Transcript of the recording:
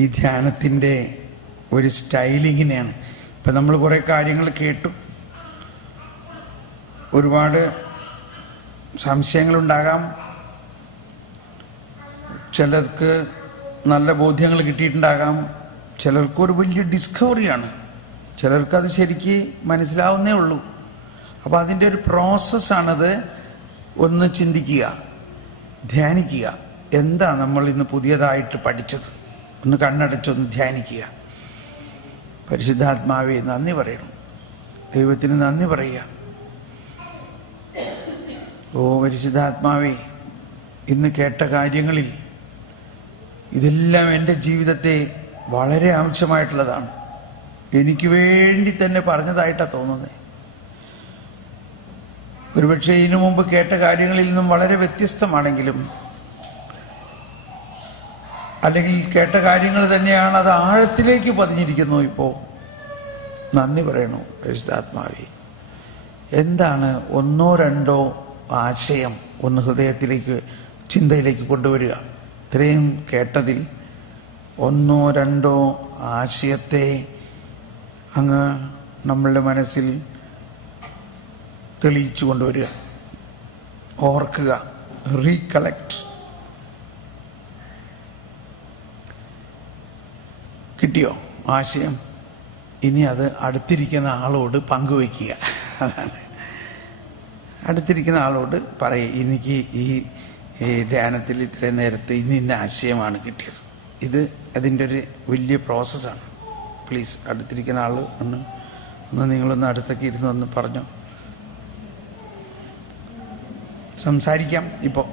ഈ ധ്യാനത്തിൻ്റെ ഒരു സ്റ്റൈലിങ്ങിനെയാണ്. ഇപ്പം നമ്മൾ കുറേ കാര്യങ്ങൾ കേട്ടു, ഒരുപാട് സംശയങ്ങളുണ്ടാകാം, ചിലർക്ക് നല്ല ബോധ്യങ്ങൾ കിട്ടിയിട്ടുണ്ടാകാം, ചിലർക്കൊരു വലിയ ഡിസ്കവറിയാണ്, ചിലർക്കത് ശരിക്ക് മനസ്സിലാവുന്നേ ഉള്ളൂ. അപ്പോൾ അതിൻ്റെ ഒരു പ്രോസസ്സാണത്. ഒന്ന് ചിന്തിക്കുക, ധ്യാനിക്കുക, എന്താ നമ്മൾ ഇന്ന് പുതിയതായിട്ട് പഠിച്ചത്, ഒന്ന് കണ്ണടച്ചൊന്ന് ധ്യാനിക്കുക. പരിശുദ്ധാത്മാവെ നന്ദി പറയണം, ദൈവത്തിന് നന്ദി പറയുക. ഓ പരിശുദ്ധാത്മാവേ, ഇന്ന് കേട്ട കാര്യങ്ങളിൽ ഇതെല്ലാം എൻ്റെ ജീവിതത്തെ വളരെ ആവശ്യമായിട്ടുള്ളതാണ്, എനിക്ക് വേണ്ടി തന്നെ പറഞ്ഞതായിട്ടാണ് തോന്നുന്നത്. ഒരുപക്ഷെ ഇതിനു മുമ്പ് കേട്ട കാര്യങ്ങളിൽ നിന്നും വളരെ വ്യത്യസ്തമാണെങ്കിലും, അല്ലെങ്കിൽ കേട്ട കാര്യങ്ങൾ തന്നെയാണ്, അത് ആഴത്തിലേക്ക് പതിഞ്ഞിരിക്കുന്നു. ഇപ്പോൾ നന്ദി പറയണു പരിശുദ്ധാത്മാവേ. എന്താണ് ഒന്നോ രണ്ടോ ആശയം ഒന്ന് ഹൃദയത്തിലേക്ക്, ചിന്തയിലേക്ക് കൊണ്ടുവരിക. ഇത്രയും കേട്ടതിൽ ഒന്നോ രണ്ടോ ആശയത്തെ അങ്ങ് നമ്മളുടെ മനസ്സിൽ തെളിയിച്ചു കൊണ്ടുവരിക, ഓർക്കുക, റീകളക്ട്. കിട്ടിയോ ആശയം? ഇനി അത് അടുത്തിരിക്കുന്ന ആളോട് പങ്കുവയ്ക്കുക. അതാണ്, അടുത്തിരിക്കുന്ന ആളോട് പറയുക, എനിക്ക് ഈ ധ്യാനത്തിൽ ഇത്രയും നേരത്തെ ഇന്ന ആശയമാണ് കിട്ടിയത്. ഇത് അതിൻ്റെ ഒരു വലിയ പ്രോസസ്സാണ്. പ്ലീസ് അടുത്തിരിക്കുന്ന ആൾ ഒന്ന് നിങ്ങളൊന്ന് അടുത്തൊക്കെ ഇരുന്ന് ഒന്ന് പറഞ്ഞോ. സംസാരിക്കാം ഇപ്പോൾ.